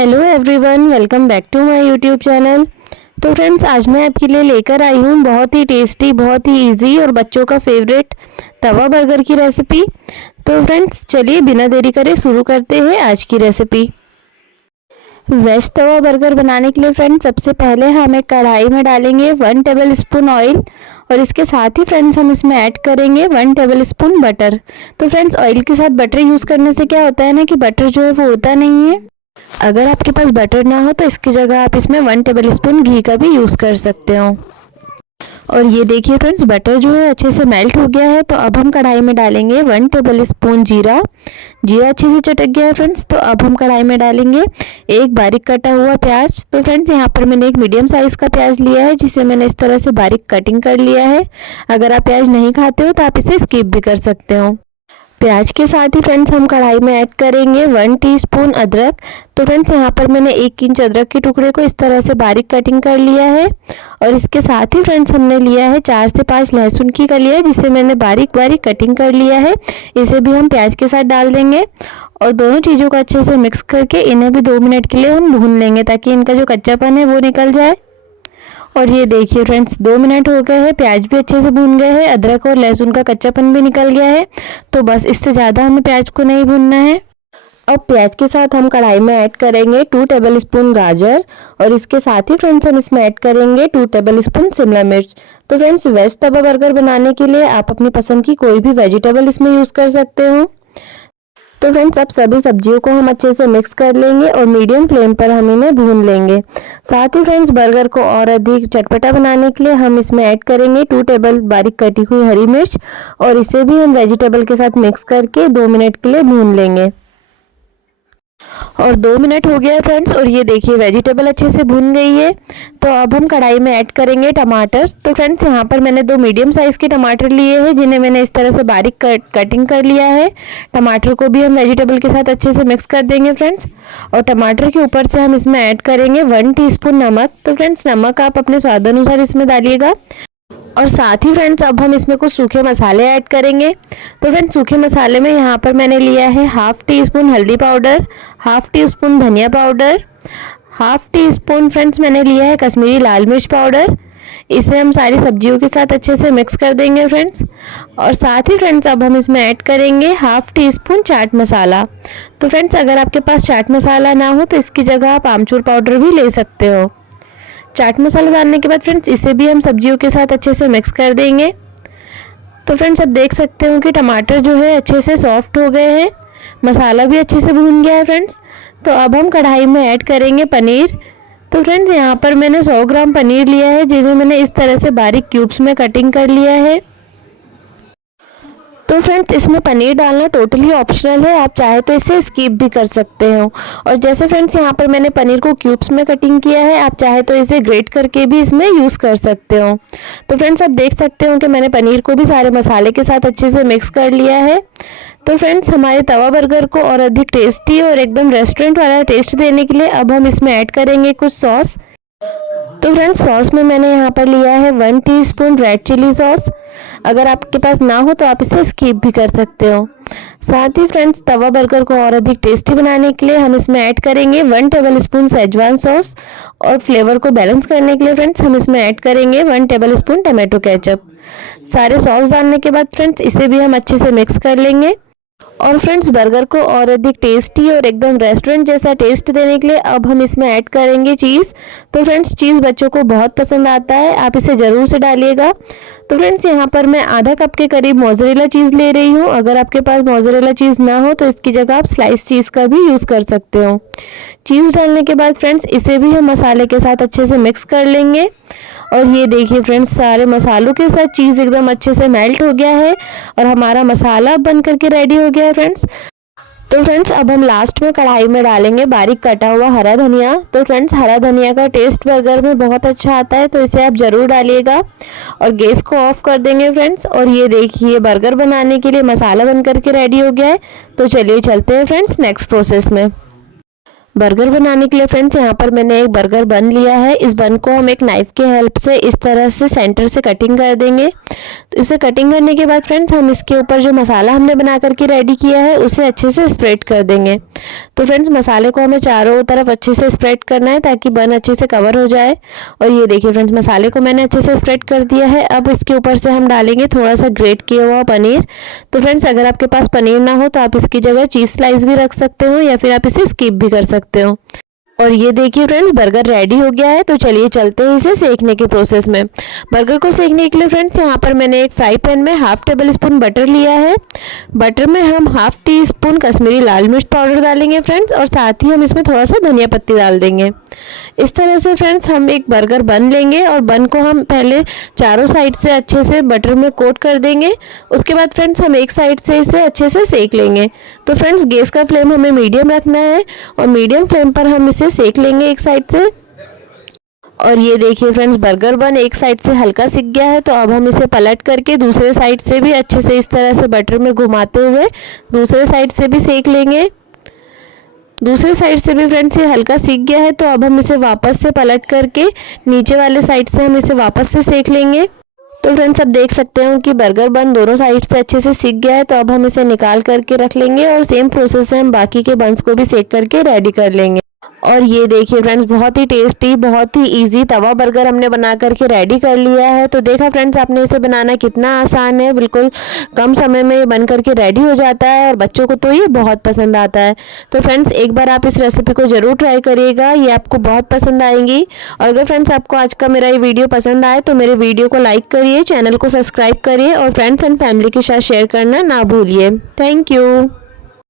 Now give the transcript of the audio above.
Hello everyone, welcome back to my YouTube channel. तो friends, आज मैं आपके लिए लेकर आई हूँ बहुत ही टेस्टी, बहुत ही इजी और बच्चों का फेवरेट तवा बर्गर की रेसिपी। तो फ्रेंड्स, चलिए बिना देरी करे शुरू करते हैं आज की रेसिपी। वेज तवा बर्गर बनाने के लिए फ्रेंड्स, सबसे पहले हम एक कढ़ाई में डालेंगे 1 टेबल स्पून ऑयल और इसके साथ ही फ्रेंड्स हम इसमें ऐड करेंगे 1 टेबल स्पून बटर। तो फ्रेंड्स, ऑयल के साथ बटर यूज़ करने से क्या होता है ना कि बटर जो है वो उड़ता नहीं है। अगर आपके पास बटर ना हो तो इसकी जगह आप इसमें 1 टेबल स्पून घी का भी यूज़ कर सकते हो। और ये देखिए फ्रेंड्स, बटर जो है अच्छे से मेल्ट हो गया है। तो अब हम कढ़ाई में डालेंगे 1 टेबल स्पून जीरा। जीरा अच्छे से चटक गया है फ्रेंड्स। तो अब हम कढ़ाई में डालेंगे एक बारीक कटा हुआ प्याज। तो फ्रेंड्स, यहाँ पर मैंने एक मीडियम साइज़ का प्याज लिया है जिसे मैंने इस तरह से बारीक कटिंग कर लिया है। अगर आप प्याज नहीं खाते हो तो आप इसे स्किप भी कर सकते हो। प्याज के साथ ही फ्रेंड्स हम कढ़ाई में ऐड करेंगे 1 टीस्पून अदरक। तो फ्रेंड्स, यहाँ पर मैंने 1 इंच अदरक के टुकड़े को इस तरह से बारीक कटिंग कर लिया है। और इसके साथ ही फ्रेंड्स हमने लिया है 4 से 5 लहसुन की कलियाँ जिसे मैंने बारीक बारीक कटिंग कर लिया है। इसे भी हम प्याज के साथ डाल देंगे और दोनों चीज़ों को अच्छे से मिक्स करके इन्हें भी 2 मिनट के लिए हम भून लेंगे ताकि इनका जो कच्चापन है वो निकल जाए। और ये देखिए फ्रेंड्स, 2 मिनट हो गए हैं, प्याज भी अच्छे से भून गए हैं, अदरक और लहसुन का कच्चापन भी निकल गया है। तो बस इससे ज़्यादा हमें प्याज को नहीं भूनना है। अब प्याज के साथ हम कढ़ाई में ऐड करेंगे 2 टेबल स्पून गाजर और इसके साथ ही फ्रेंड्स हम इसमें ऐड करेंगे 2 टेबल स्पून शिमला मिर्च। तो फ्रेंड्स, वेज तवा बर्गर बनाने के लिए आप अपनी पसंद की कोई भी वेजिटेबल इसमें यूज़ कर सकते हो। तो फ्रेंड्स, अब सभी सब्जियों को हम अच्छे से मिक्स कर लेंगे और मीडियम फ्लेम पर हम इन्हें भून लेंगे। साथ ही फ्रेंड्स, बर्गर को और अधिक चटपटा बनाने के लिए हम इसमें ऐड करेंगे 2 टेबल बारीक कटी हुई हरी मिर्च और इसे भी हम वेजिटेबल के साथ मिक्स करके 2 मिनट के लिए भून लेंगे। और 2 मिनट हो गया है फ्रेंड्स और ये देखिए वेजिटेबल अच्छे से भून गई है। तो अब हम कढ़ाई में ऐड करेंगे टमाटर। तो फ्रेंड्स, यहाँ पर मैंने 2 मीडियम साइज़ के टमाटर लिए हैं जिन्हें मैंने इस तरह से बारीक कटिंग कर लिया है। टमाटर को भी हम वेजिटेबल के साथ अच्छे से मिक्स कर देंगे फ्रेंड्स। और टमाटर के ऊपर से हम इसमें ऐड करेंगे 1 टीस्पून नमक। तो फ्रेंड्स, नमक आप अपने स्वाद अनुसार इसमें डालिएगा। और साथ ही फ्रेंड्स, अब हम इसमें कुछ सूखे मसाले ऐड करेंगे। तो फ्रेंड्स, सूखे मसाले में यहाँ पर मैंने लिया है 1/2 टीस्पून हल्दी पाउडर, 1/2 टीस्पून धनिया पाउडर, 1/2 टीस्पून फ्रेंड्स मैंने लिया है कश्मीरी लाल मिर्च पाउडर। इसे हम सारी सब्जियों के साथ अच्छे से मिक्स कर देंगे फ्रेंड्स। और साथ ही फ्रेंड्स, अब हम इसमें ऐड करेंगे 1/2 टीस्पून चाट मसाला। तो फ्रेंड्स, अगर आपके पास चाट मसाला ना हो तो इसकी जगह आप आमचूर पाउडर भी ले सकते हो। चाट मसाला डालने के बाद फ्रेंड्स, इसे भी हम सब्जियों के साथ अच्छे से मिक्स कर देंगे। तो फ्रेंड्स, अब देख सकते हो कि टमाटर जो है अच्छे से सॉफ्ट हो गए हैं, मसाला भी अच्छे से भून गया है फ्रेंड्स। तो अब हम कढ़ाई में ऐड करेंगे पनीर। तो फ्रेंड्स, यहाँ पर मैंने 100 ग्राम पनीर लिया है जिन्हें मैंने इस तरह से बारीक क्यूब्स में कटिंग कर लिया है। तो फ्रेंड्स, इसमें पनीर डालना टोटली ऑप्शनल है, आप चाहे तो इसे स्किप भी कर सकते हो। और जैसे फ्रेंड्स, यहाँ पर मैंने पनीर को क्यूब्स में कटिंग किया है, आप चाहे तो इसे ग्रेट करके भी इसमें यूज़ कर सकते हो। तो फ्रेंड्स, आप देख सकते हो कि मैंने पनीर को भी सारे मसाले के साथ अच्छे से मिक्स कर लिया है। तो फ्रेंड्स, हमारे तवा बर्गर को और अधिक टेस्टी और एकदम रेस्टोरेंट वाला टेस्ट देने के लिए अब हम इसमें ऐड करेंगे कुछ सॉस। तो फ्रेंड्स, सॉस में मैंने यहाँ पर लिया है 1 टीस्पून रेड चिली सॉस। अगर आपके पास ना हो तो आप इसे स्किप भी कर सकते हो। साथ ही फ्रेंड्स, तवा बर्गर को और अधिक टेस्टी बनाने के लिए हम इसमें ऐड करेंगे 1 टेबल स्पून शेजवान सॉस। और फ्लेवर को बैलेंस करने के लिए फ्रेंड्स हम इसमें ऐड करेंगे 1 टेबल स्पून टमाटो केचप। सारे सॉस डालने के बाद फ्रेंड्स, इसे भी हम अच्छे से मिक्स कर लेंगे। और फ्रेंड्स, बर्गर को और अधिक टेस्टी और एकदम रेस्टोरेंट जैसा टेस्ट देने के लिए अब हम इसमें ऐड करेंगे चीज़। तो फ्रेंड्स, चीज़ बच्चों को बहुत पसंद आता है, आप इसे ज़रूर से डालिएगा। तो फ्रेंड्स, यहाँ पर मैं आधा कप के करीब मोज़रेला चीज़ ले रही हूँ। अगर आपके पास मोज़रेला चीज़ ना हो तो इसकी जगह आप स्लाइस चीज़ का भी यूज़ कर सकते हो। चीज़ डालने के बाद फ्रेंड्स, इसे भी हम मसाले के साथ अच्छे से मिक्स कर लेंगे। और ये देखिए फ्रेंड्स, सारे मसालों के साथ चीज़ एकदम अच्छे से मेल्ट हो गया है और हमारा मसाला बन करके रेडी हो गया है फ्रेंड्स। तो फ्रेंड्स, अब हम लास्ट में कढ़ाई में डालेंगे बारीक कटा हुआ हरा धनिया। तो फ्रेंड्स, हरा धनिया का टेस्ट बर्गर में बहुत अच्छा आता है, तो इसे आप ज़रूर डालिएगा। और गैस को ऑफ कर देंगे फ्रेंड्स। और ये देखिए, बर्गर बनाने के लिए मसाला बन करके रेडी हो गया है। तो चलिए चलते हैं फ्रेंड्स नेक्स्ट प्रोसेस में। बर्गर बनाने के लिए फ्रेंड्स यहाँ पर मैंने एक बर्गर बन लिया है। इस बन को हम एक नाइफ़ के हेल्प से इस तरह से सेंटर से कटिंग कर देंगे। तो इसे कटिंग करने के बाद फ्रेंड्स हम इसके ऊपर जो मसाला हमने बना करके रेडी किया है उसे अच्छे से स्प्रेड कर देंगे। तो फ्रेंड्स मसाले को हमें चारों तरफ अच्छे से स्प्रेड करना है ताकि बन अच्छे से कवर हो जाए। और ये देखिए फ्रेंड्स मसाले को मैंने अच्छे से स्प्रेड कर दिया है। अब इसके ऊपर से हम डालेंगे थोड़ा सा ग्रेट किया हुआ पनीर। तो फ्रेंड्स अगर आपके पास पनीर ना हो तो आप इसकी जगह चीज़ स्लाइस भी रख सकते हो या फिर आप इसे स्किप भी कर सकते हो। और ये देखिए फ्रेंड्स बर्गर रेडी हो गया है। तो चलिए चलते हैं इसे सेकने के प्रोसेस में। बर्गर को सेकने के लिए फ्रेंड्स यहाँ पर मैंने एक फ्राई पैन में हाफ टेबल स्पून बटर लिया है। बटर में हम हाफ टी स्पून कश्मीरी लाल मिर्च पाउडर डालेंगे फ्रेंड्स, और साथ ही हम इसमें थोड़ा सा धनिया पत्ती डाल देंगे। इस तरह से फ्रेंड्स हम एक बर्गर बन लेंगे और बन को हम पहले चारों साइड से अच्छे से बटर में कोट कर देंगे। उसके बाद फ्रेंड्स हम एक साइड से इसे अच्छे से सेक लेंगे। तो फ्रेंड्स गैस का फ्लेम हमें मीडियम रखना है और मीडियम फ्लेम पर हम इसे सेक लेंगे एक साइड से। और ये देखिए फ्रेंड्स बर्गर बन एक साइड से हल्का सिक गया है। तो अब हम इसे पलट करके दूसरे साइड से भी अच्छे से इस तरह से बटर में घुमाते हुए दूसरे साइड से भी सेक लेंगे। दूसरे साइड से भी फ्रेंड्स ये हल्का सीख गया है। तो अब हम इसे वापस से पलट करके नीचे वाले साइड से हम इसे वापस से सेक लेंगे। तो फ्रेंड्स अब देख सकते हो कि बर्गर बन दोनों साइड से अच्छे से सीख गया है। तो अब हम इसे निकाल करके रख लेंगे और सेम प्रोसेस से हम बाकी के बन्स को भी सेक करके रेडी कर लेंगे। और ये देखिए फ्रेंड्स बहुत ही टेस्टी बहुत ही इजी तवा बर्गर हमने बना करके रेडी कर लिया है। तो देखा फ्रेंड्स आपने इसे बनाना कितना आसान है, बिल्कुल कम समय में ये बन करके रेडी हो जाता है और बच्चों को तो ये बहुत पसंद आता है। तो फ्रेंड्स एक बार आप इस रेसिपी को ज़रूर ट्राई करिएगा, ये आपको बहुत पसंद आएंगी। और अगर फ्रेंड्स आपको आज का मेरा ये वीडियो पसंद आए तो मेरे वीडियो को लाइक करिए, चैनल को सब्सक्राइब करिए और फ्रेंड्स एंड फैमिली के साथ शेयर करना ना भूलिए। Thank you.